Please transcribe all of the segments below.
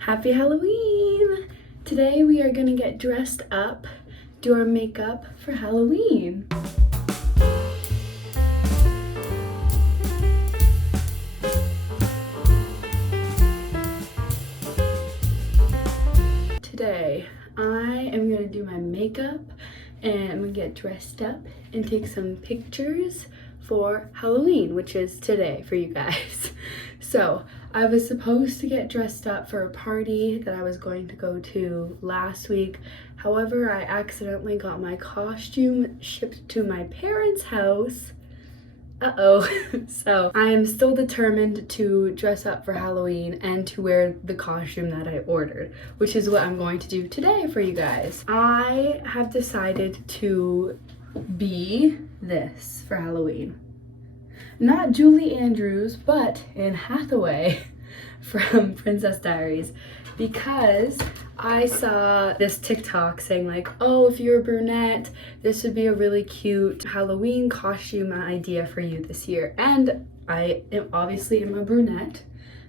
Happy Halloween! Today we are gonna get dressed up, do our makeup for Halloween. Today I am gonna do my makeup and I'm gonna get dressed up and take some pictures for Halloween, which is today for you guys. So I was supposed to get dressed up for a party that I was going to go to last week. However, I accidentally got my costume shipped to my parents' house. So I am still determined to dress up for Halloween and to wear the costume that I ordered, which is what I'm going to do today for you guys. I have decided to be this for Halloween. Not Julie Andrews, but Anne Hathaway from Princess Diaries, because I saw this TikTok saying like, oh, if you're a brunette, this would be a really cute Halloween costume idea for you this year. And I am obviously a brunette,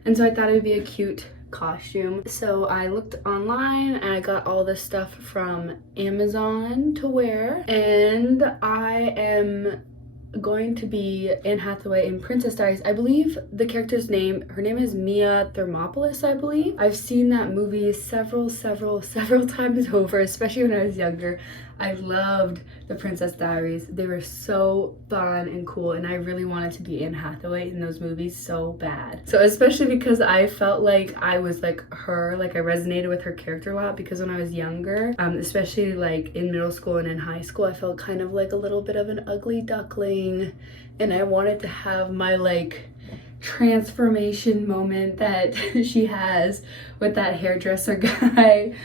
and so I thought it would be a cute costume. So I looked online and I got all this stuff from Amazon to wear, and I am going to be Anne Hathaway in Princess Diaries. I believe the character's name, her name is Mia Thermopolis, I believe. I've seen that movie several times over, especially when I was younger. I loved the Princess Diaries. They were so fun and cool, and I really wanted to be Anne Hathaway in those movies so bad. So especially because I felt like I was like her, like I resonated with her character a lot, because when I was younger, especially like in middle school and in high school, I felt kind of like a little bit of an ugly duckling, and I wanted to have my like transformation moment that she has with that hairdresser guy.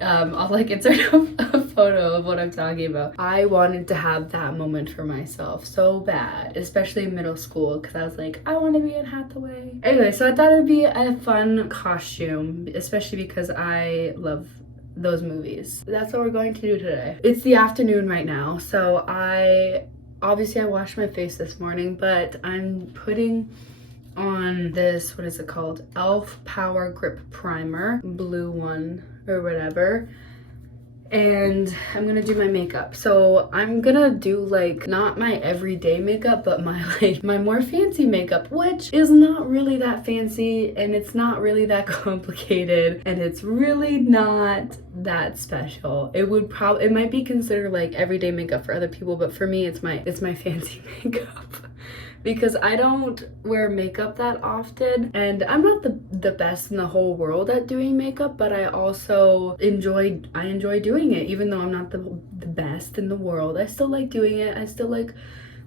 I'll like insert a photo of what I'm talking about. I wanted to have that moment for myself so bad, especially in middle school, because I was like, I want to be Anne Hathaway. Anyway, so I thought it would be a fun costume, especially because I love those movies. That's what we're going to do today. It's the afternoon right now, so I washed my face this morning, but I'm putting on this, what is it called? e.l.f. Power Grip Primer, blue one or whatever, and I'm gonna do my makeup. So I'm gonna do like not my everyday makeup, but my more fancy makeup, which is not really that fancy, and it's not really that complicated, and it's really not that special. It might be considered like everyday makeup for other people, but for me it's my fancy makeup. Because I don't wear makeup that often, and I'm not the best in the whole world at doing makeup, but I also enjoy doing it. Even though I'm not the best in the world, I still like doing it. I still like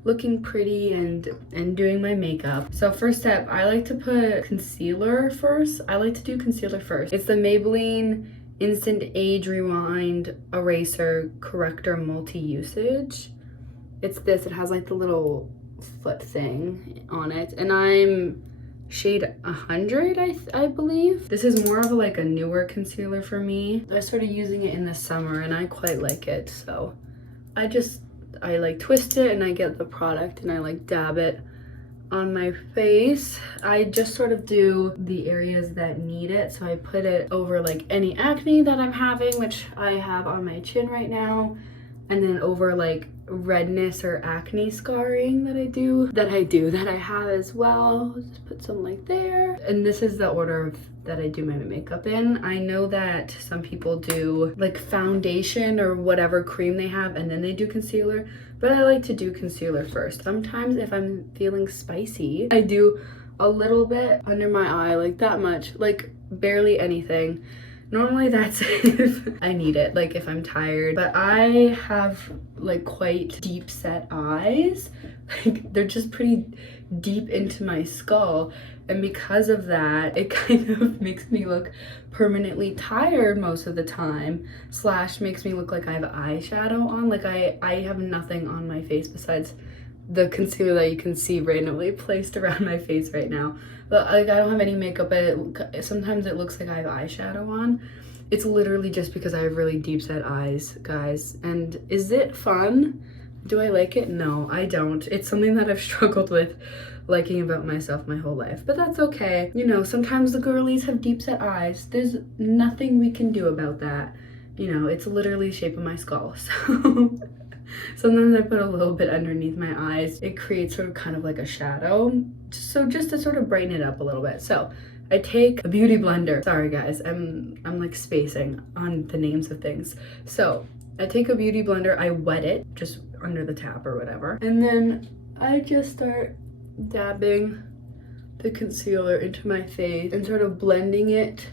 looking pretty and doing my makeup. So first step, I like to put concealer first. I like to do concealer first. It's the Maybelline Instant Age Rewind Eraser Corrector Multi-Usage. It's this. It has like the little foot thing on it, and I'm shade 100, I believe. This is more of like a newer concealer for me. I started using it in the summer and I quite like it, so I like twist it and I get the product and I like dab it on my face. I just sort of do the areas that need it, so I put it over like any acne that I'm having, which I have on my chin right now, and then over like redness or acne scarring that I have as well. Just put some like there. And this is the order that I do my makeup in. I know that some people do like foundation or whatever cream they have and then they do concealer, but I like to do concealer first. Sometimes if I'm feeling spicy, I do a little bit under my eye, like that much, like barely anything. Normally that's if I need it, like if I'm tired, but I have like quite deep set eyes. Like they're just pretty deep into my skull, and because of that, it kind of makes me look permanently tired most of the time, / makes me look like I have eyeshadow on. Like I have nothing on my face besides the concealer that you can see randomly placed around my face right now. But like I don't have any makeup, but sometimes it looks like I have eyeshadow on. It's literally just because I have really deep set eyes, guys. And is it fun? Do I like it? No, I don't. It's something that I've struggled with liking about myself my whole life, but that's okay. You know, sometimes the girlies have deep set eyes. There's nothing we can do about that. You know, it's literally the shape of my skull. So sometimes I put a little bit underneath my eyes. It creates sort of kind of like a shadow. So just to sort of brighten it up a little bit. So I take a beauty blender. Sorry guys, I'm like spacing on the names of things. So I take a beauty blender, I wet it just under the tap or whatever. And then I just start dabbing the concealer into my face and sort of blending it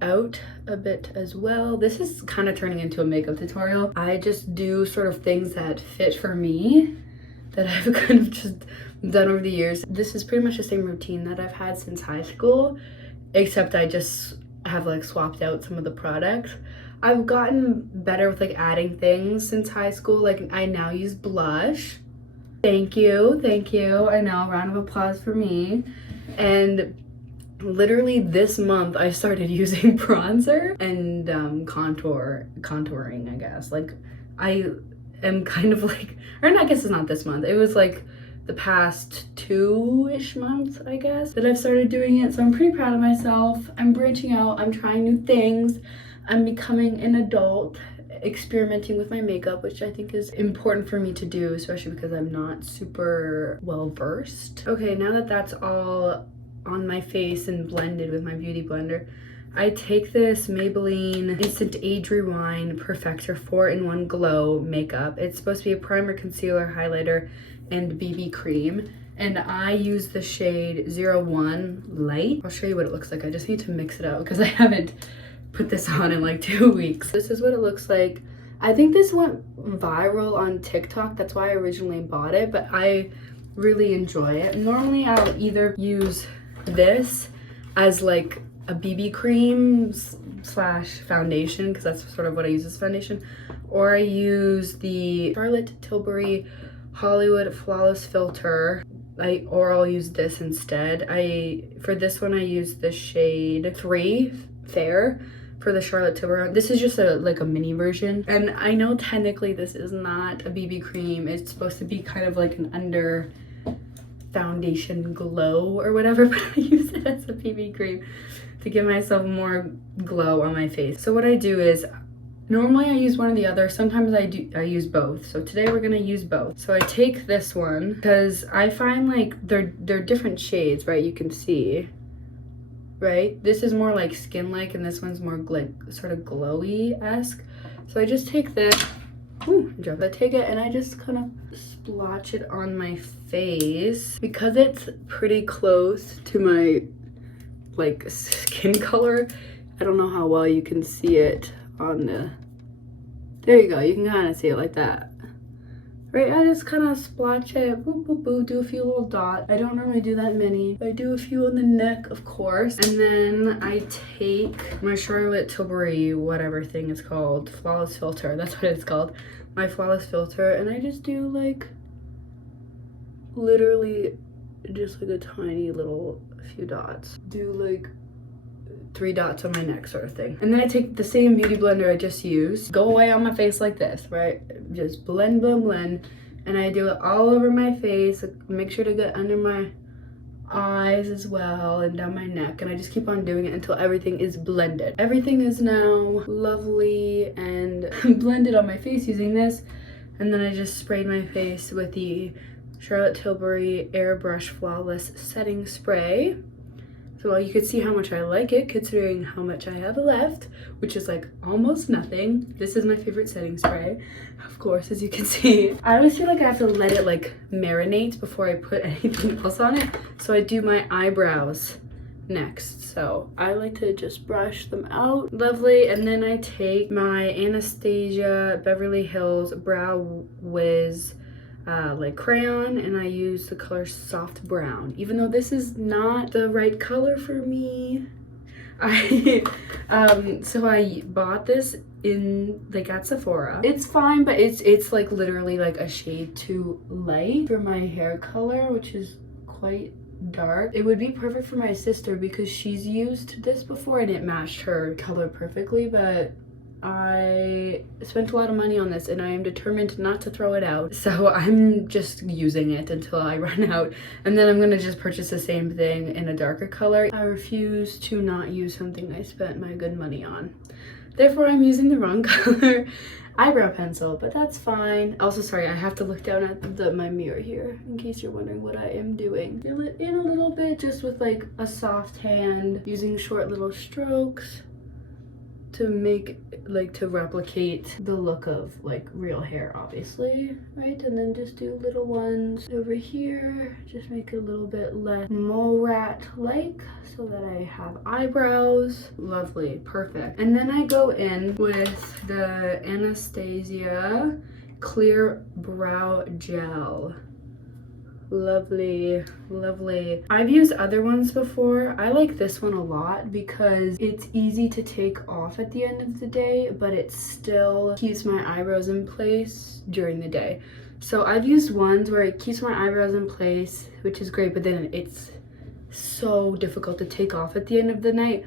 out a bit as well. This is kind of turning into a makeup tutorial. I just do sort of things that fit for me that I've kind of just done over the years. This is pretty much the same routine that I've had since high school, except I just have like swapped out some of the products. I've gotten better with like adding things since high school. Like I now use blush. Thank you. I know, a round of applause for me. And literally this month I started using bronzer and contouring, I guess. Like I am kind of like, or I guess it's not this month. It was like the past 2-ish months, I guess, that I've started doing it. So I'm pretty proud of myself. I'm branching out, I'm trying new things. I'm becoming an adult, experimenting with my makeup, which I think is important for me to do, especially because I'm not super well versed. Okay, now that that's all on my face and blended with my beauty blender, I take this Maybelline Instant Age Rewind Perfector 4-in-1 Glow makeup. It's supposed to be a primer, concealer, highlighter, and BB cream. And I use the shade 01 Light. I'll show you what it looks like. I just need to mix it out because I haven't put this on in like 2 weeks. This is what it looks like. I think this went viral on TikTok. That's why I originally bought it, but I really enjoy it. Normally I'll either use this as like a BB cream slash foundation, because that's sort of what I use as foundation, or I use the Charlotte Tilbury Hollywood Flawless Filter, or I'll use this instead. For this one I use the shade 3 Fair for the Charlotte Tilbury. This is just like a mini version, and I know technically this is not a BB cream. It's supposed to be kind of like an under foundation glow or whatever, but I use it as a BB cream to give myself more glow on my face. So what I do is, normally I use one or the other. Sometimes I use both. So today we're gonna use both. So I take this one because I find like they're different shades, right? You can see, right? This is more like skin-like and this one's more like sort of glowy-esque. So I just take this, I take it and I just kind of splotch it on my face. Because it's pretty close to my like skin color, I don't know how well you can see it on the, there you go, you can kind of see it like that, right? I just kind of splotch it, boop, boop, boop, do a few little dots. I don't normally do that many. I do a few on the neck, of course. And then I take my Charlotte Tilbury, whatever thing it's called, Flawless Filter, that's what it's called, my Flawless Filter, and I just do like, literally just like a tiny little few dots. Do like 3 dots on my neck sort of thing. And then I take the same beauty blender I just used, go away on my face like this, right? Just blend, blend, blend. And I do it all over my face. Make sure to get under my eyes as well and down my neck. And I just keep on doing it until everything is blended. Everything is now lovely and blended on my face using this. And then I just sprayed my face with the Charlotte Tilbury Airbrush Flawless Setting Spray. So you could see how much I like it considering how much I have left, which is like almost nothing. This is my favorite setting spray, of course, as you can see. I always feel like I have to let it like marinate before I put anything else on it. So I do my eyebrows next. So I like to just brush them out. Lovely. And then I take my Anastasia Beverly Hills Brow Wiz like crayon, and I use the color Soft Brown, even though this is not the right color for me. So I bought this in like at Sephora. It's fine, but it's like literally like a shade too light for my hair color, which is quite dark. It would be perfect for my sister because she's used this before and it matched her color perfectly, but I spent a lot of money on this and I am determined not to throw it out. So I'm just using it until I run out. And then I'm gonna just purchase the same thing in a darker color. I refuse to not use something I spent my good money on. Therefore, I'm using the wrong color eyebrow pencil, but that's fine. Also, sorry, I have to look down at my mirror here in case you're wondering what I am doing. Fill it in a little bit just with like a soft hand, using short little strokes to make, like, to replicate the look of like real hair, obviously, right? And then just do little ones over here, just make it a little bit less mole rat like so that I have eyebrows. Lovely, perfect. And then I go in with the Anastasia clear brow gel. Lovely, lovely. I've used other ones before. I like this one a lot because it's easy to take off at the end of the day, but it still keeps my eyebrows in place during the day. So I've used ones where it keeps my eyebrows in place, which is great, but then it's so difficult to take off at the end of the night.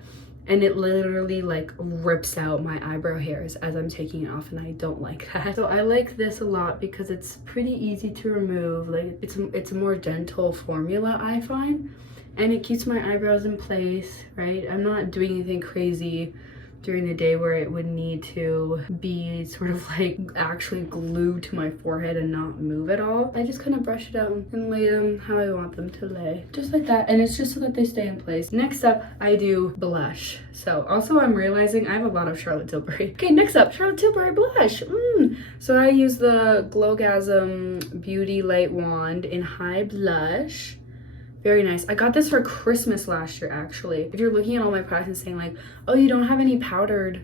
And it literally like rips out my eyebrow hairs as I'm taking it off, and I don't like that. So I like this a lot because it's pretty easy to remove. Like it's a more gentle formula, I find, and it keeps my eyebrows in place, right? I'm not doing anything crazy during the day where it would need to be sort of like actually glued to my forehead and not move at all. I just kind of brush it out and lay them how I want them to lay, just like that. And it's just so that they stay in place. Next up, I do blush. So also I'm realizing I have a lot of Charlotte Tilbury. Okay, next up, Charlotte Tilbury blush. So I use the Glowgasm Beauty Light Wand in High Blush. Very nice. I got this for Christmas last year, actually. If you're looking at all my products and saying like, oh, you don't have any powdered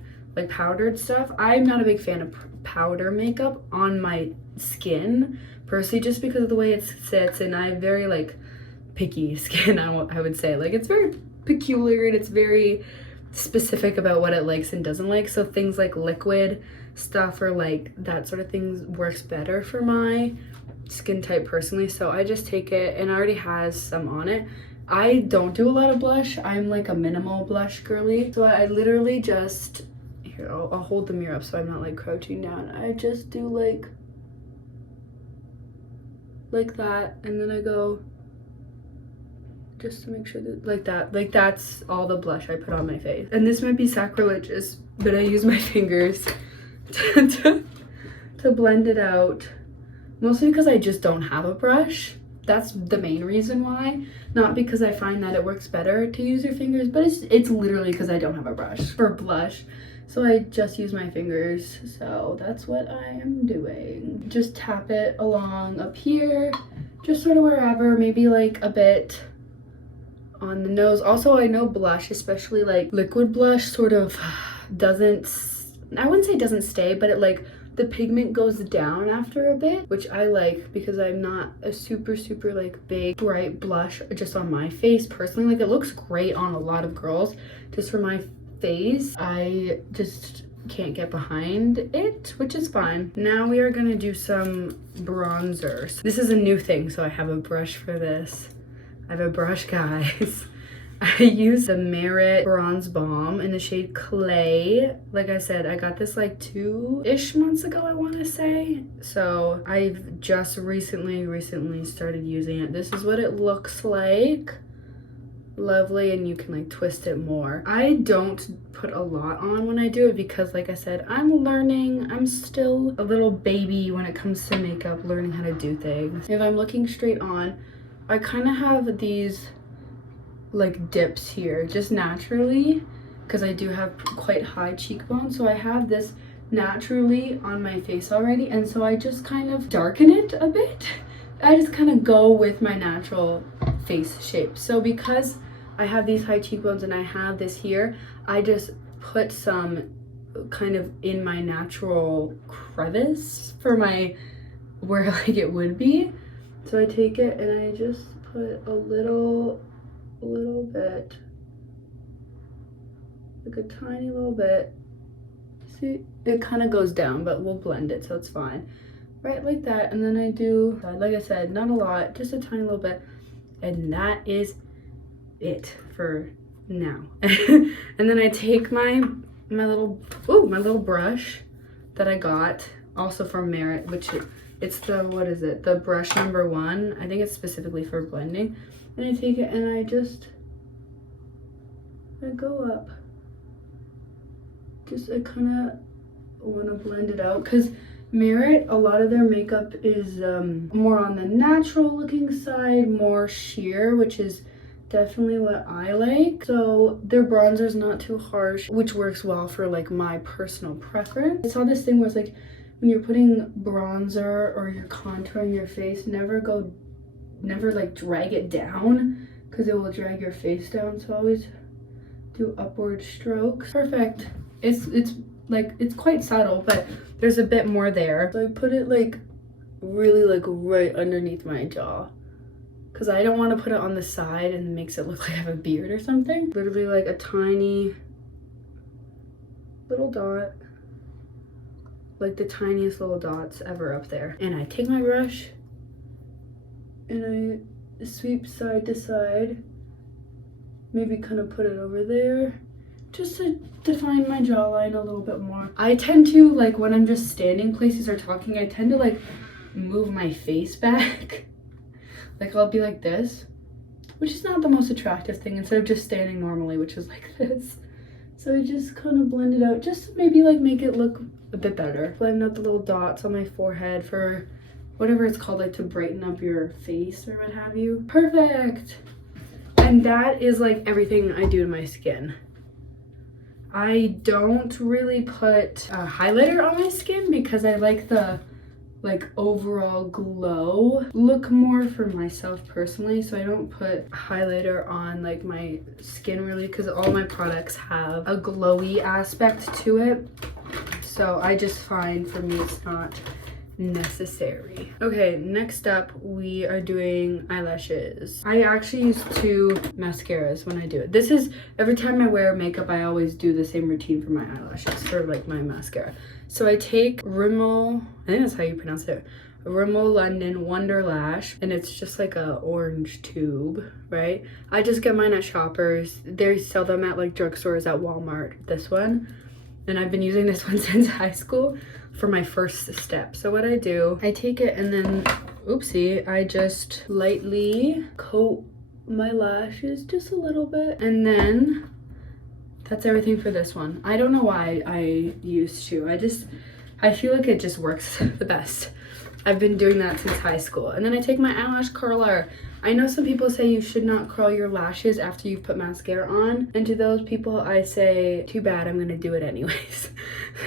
stuff, I'm not a big fan of powder makeup on my skin, personally, just because of the way it sits, and I have very like picky skin, I would say. Like, it's very peculiar and it's very specific about what it likes and doesn't like. So things like liquid stuff or like that sort of things works better for my skin type personally. So I just take it, and it already has some on it. I don't do a lot of blush. I'm like a minimal blush girly. So I literally just, here, I'll hold the mirror up so I'm not like crouching down. I just do like that, and then I go just to make sure that like that's all the blush I put on my face. And this might be sacrilegious, but I use my fingers to blend it out. Mostly because I just don't have a brush. That's the main reason why. Not because I find that it works better to use your fingers, but it's literally because I don't have a brush for blush. So I just use my fingers. So that's what I am doing. Just tap it along up here, just sort of wherever, maybe like a bit on the nose. Also, I know blush, especially like liquid blush, sort of doesn't, I wouldn't say it doesn't stay, but it like, the pigment goes down after a bit, which I like because I'm not a super like big bright blush just on my face personally. Like, it looks great on a lot of girls. Just for my face, I just can't get behind it, which is fine. Now we are gonna do some bronzers. This is a new thing, so I have a brush for this. I have a brush, guys. I use the Merit Bronze Balm in the shade Clay. Like I said, I got this like 2-ish months ago, I want to say. So I've just recently started using it. This is what it looks like. Lovely, and you can like twist it more. I don't put a lot on when I do it because, like I said, I'm learning. I'm still a little baby when it comes to makeup, learning how to do things. If I'm looking straight on, I kind of have these like dips here just naturally because I do have quite high cheekbones. So I have this naturally on my face already, and so I just kind of darken it a bit. I just kind of go with my natural face shape. So because I have these high cheekbones and I have this here, I just put some kind of in my natural crevice for my where like it would be. So I take it and I just put a little bit, like a tiny little bit. See, it kind of goes down, but we'll blend it so it's fine, right? Like that. And then I do, like I said, not a lot, just a tiny little bit, and that is it for now. And then I take my my little brush that I got also from Merit, which it's the, what is it? The brush number 1. I think it's specifically for blending. And I take it and I go up. I kind of want to blend it out because Merit, a lot of their makeup is more on the natural looking side, more sheer, which is definitely what I like. So their bronzer's not too harsh, which works well for like my personal preference. I saw this thing where it's like when you're putting bronzer or you're contouring your face, never like drag it down because it will drag your face down. So always do upward strokes. Perfect. It's quite subtle, but there's a bit more there. So I put it like really like right underneath my jaw because I don't want to put it on the side and it makes it look like I have a beard or something. Literally like a tiny little dot, like the tiniest little dots ever up there. And I take my brush and I sweep side to side, maybe kind of put it over there just to define my jawline a little bit more. I tend to, like when I'm just standing places or talking, I tend to like move my face back. Like I'll be like this, which is not the most attractive thing, instead of just standing normally, which is like this. So I just kind of blend it out, just to maybe like make it look a bit better. Blend out the little dots on my forehead for whatever it's called, like to brighten up your face or what have you. Perfect. And that is like everything I do to my skin. I don't really put a highlighter on my skin because I like the overall glow look more for myself personally. So I don't put highlighter on like my skin really because all my products have a glowy aspect to it. So I just find for me it's not necessary. Okay, next up we are doing eyelashes. I actually use 2 mascaras when I do it. This is every time I wear makeup, I always do the same routine for my eyelashes for like my mascara. So I take Rimmel, I think that's how you pronounce it, Rimmel London Wonder Lash, and it's just like a orange tube, right? I just get mine at Shoppers. They sell them at like drugstores, at Walmart, this one. And I've been using this one since high school for my first step. So what I do, I take it and then, oopsie, I just lightly coat my lashes just a little bit. And then that's everything for this one. I don't know why I used to. I feel like it just works the best. I've been doing that since high school. And then I take my eyelash curler. I know some people say you should not curl your lashes after you've put mascara on. And to those people, I say, too bad, I'm gonna do it anyways.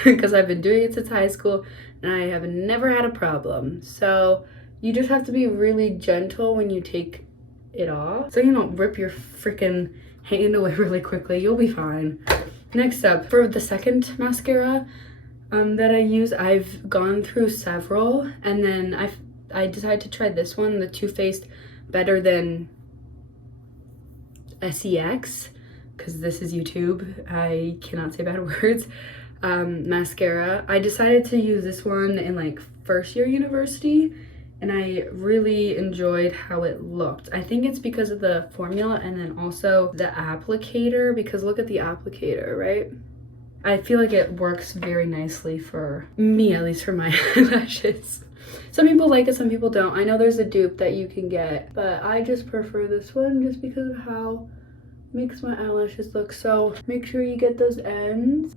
Because I've been doing it since high school and I have never had a problem. So you just have to be really gentle when you take it off, so you don't rip your freaking hand away really quickly. You'll be fine. Next up, for the second mascara that I use, I've gone through several, and then I decided to try this one, the Too Faced Better Than SEX, because this is YouTube. I cannot say bad words. Mascara. I decided to use this one in like first year university, and I really enjoyed how it looked. I think it's because of the formula and then also the applicator, because look at the applicator, right? I feel like it works very nicely for me, at least for my eyelashes. Some people like it, some people don't. I know there's a dupe that you can get, but I just prefer this one just because of how it makes my eyelashes look. So make sure you get those ends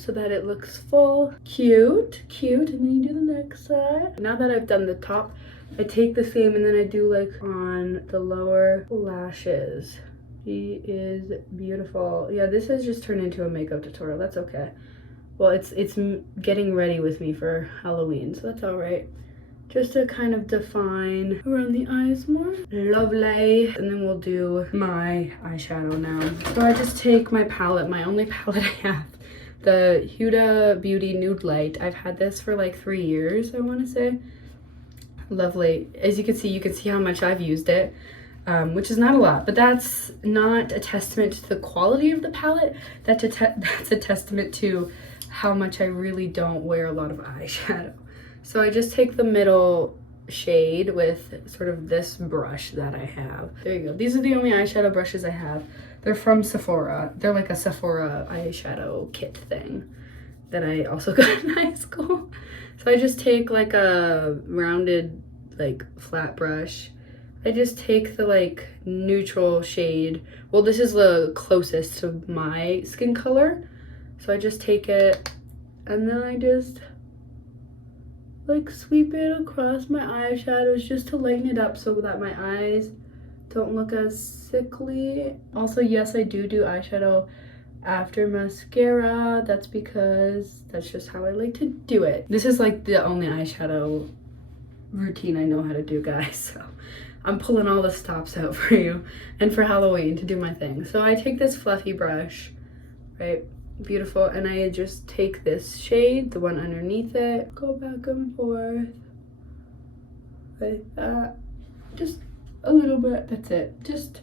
so that it looks full. Cute, and then you do the next side. Now that I've done the top, I take the same and then I do like on the lower lashes. She is beautiful. Yeah, this has just turned into a makeup tutorial. That's okay. Well, it's getting ready with me for Halloween, so that's all right. Just to kind of define around the eyes more. Lovely. And then we'll do my eyeshadow now. So I just take my palette, my only palette I have, the Huda Beauty Nude Light. I've had this for like 3 years, I want to say. Lovely. As you can see how much I've used it. Which is not a lot, but that's not a testament to the quality of the palette. That's a testament to how much I really don't wear a lot of eyeshadow. So I just take the middle shade with sort of this brush that I have. There you go. These are the only eyeshadow brushes I have. They're from Sephora. They're like a Sephora eyeshadow kit thing that I also got in high school. So I just take like a rounded, like flat brush. I just take the like neutral shade. Well, this is the closest to my skin color. So I just take it and then I just like sweep it across my eyeshadows just to lighten it up so that my eyes don't look as sickly. Also, yes, I do eyeshadow after mascara. That's because that's just how I like to do it. This is like the only eyeshadow routine I know how to do, guys. So I'm pulling all the stops out for you and for Halloween to do my thing. So I take this fluffy brush, right? Beautiful. And I just take this shade, the one underneath it, go back and forth like that. Just a little bit. That's it. Just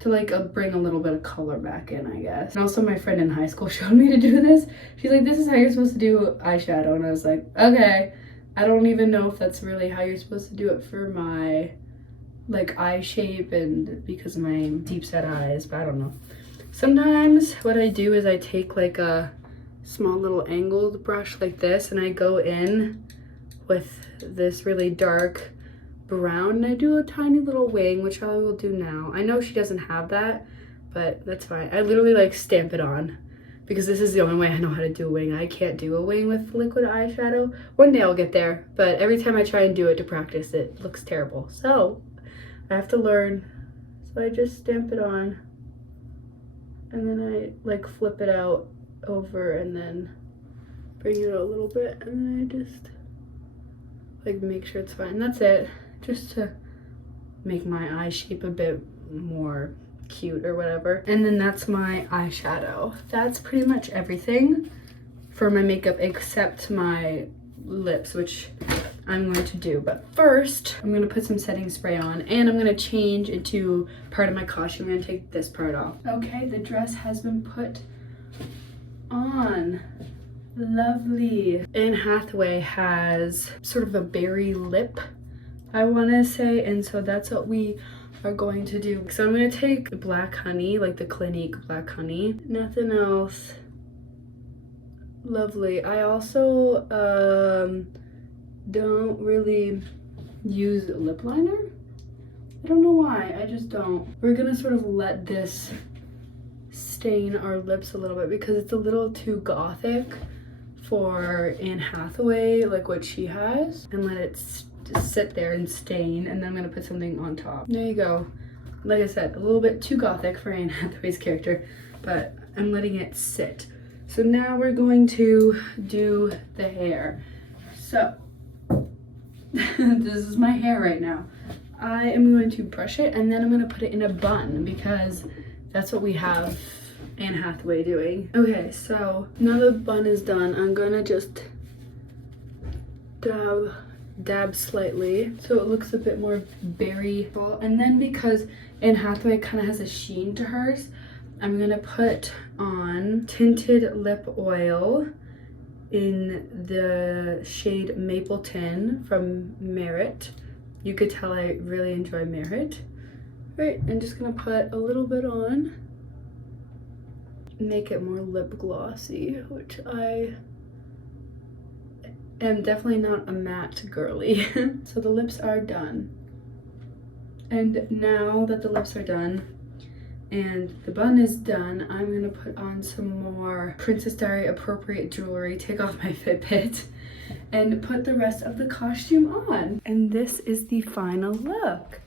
to like bring a little bit of color back in, I guess. And also my friend in high school showed me to do this. She's like, this is how you're supposed to do eyeshadow. And I was like, okay. I don't even know if that's really how you're supposed to do it for my like eye shape and because of my deep set eyes, but I don't know. Sometimes what I do is I take like a small little angled brush like this and I go in with this really dark brown and I do a tiny little wing, which I will do now. I know she doesn't have that, but that's fine. I literally like stamp it on because this is the only way I know how to do a wing. I can't do a wing with liquid eyeshadow. One day I'll get there, but every time I try and do it to practice, it looks terrible. So I have to learn. So I just stamp it on and then I like flip it out over and then bring it out a little bit and then I just like make sure it's fine. That's it. Just to make my eye shape a bit more cute or whatever. And then that's my eyeshadow. That's pretty much everything for my makeup except my lips, which I'm going to do. But first, I'm going to put some setting spray on and I'm going to change into part of my costume. I'm going to take this part off. Okay, the dress has been put on. Lovely. Anne Hathaway has sort of a berry lip, I want to say, and so that's what we are going to do. So I'm going to take black honey, like the Clinique black honey, nothing else. Lovely. I also don't really use lip liner. I don't know why, I just don't. We're gonna sort of let this stain our lips a little bit because it's a little too gothic for Anne Hathaway, like what she has, and let it just sit there and stain, and then I'm gonna put something on top. There you go. Like I said, a little bit too gothic for Anne Hathaway's character, but I'm letting it sit. So now we're going to do the hair. So this is my hair right now. I am going to brush it and then I'm going to put it in a bun because that's what we have Anne Hathaway doing. Okay, so now the bun is done, I'm going to just dab slightly so it looks a bit more berry. And then because Anne Hathaway kind of has a sheen to hers, I'm going to put on tinted lip oil in the shade Mapleton from Merit. You could tell I really enjoy Merit. Right, I'm just gonna put a little bit on, make it more lip glossy, which I am definitely not a matte girly. So the lips are done. And now that the lips are done, and the bun is done, I'm gonna put on some more Princess Diary appropriate jewelry, take off my Fitbit, and put the rest of the costume on. And this is the final look.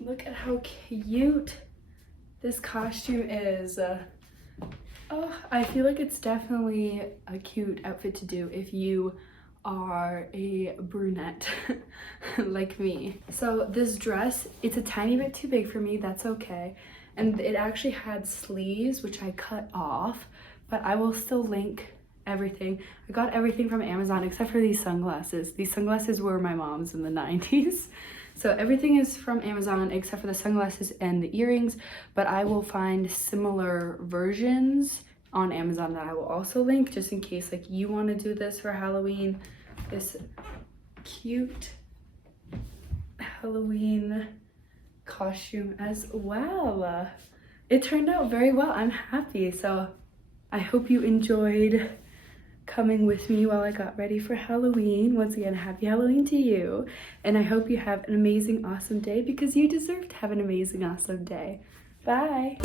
Look at how cute this costume is. Oh, I feel like it's definitely a cute outfit to do if you are a brunette like me. So this dress, it's a tiny bit too big for me, that's okay. And it actually had sleeves, which I cut off, but I will still link everything. I got everything from Amazon except for these sunglasses. These sunglasses were my mom's in the 90s. So everything is from Amazon except for the sunglasses and the earrings, but I will find similar versions on Amazon that I will also link just in case like you want to do this for Halloween. This cute Halloween costume as well. It turned out very well. I'm happy. So I hope you enjoyed coming with me while I got ready for Halloween. Once again, happy Halloween to you. And I hope you have an amazing, awesome day because you deserve to have an amazing, awesome day. Bye.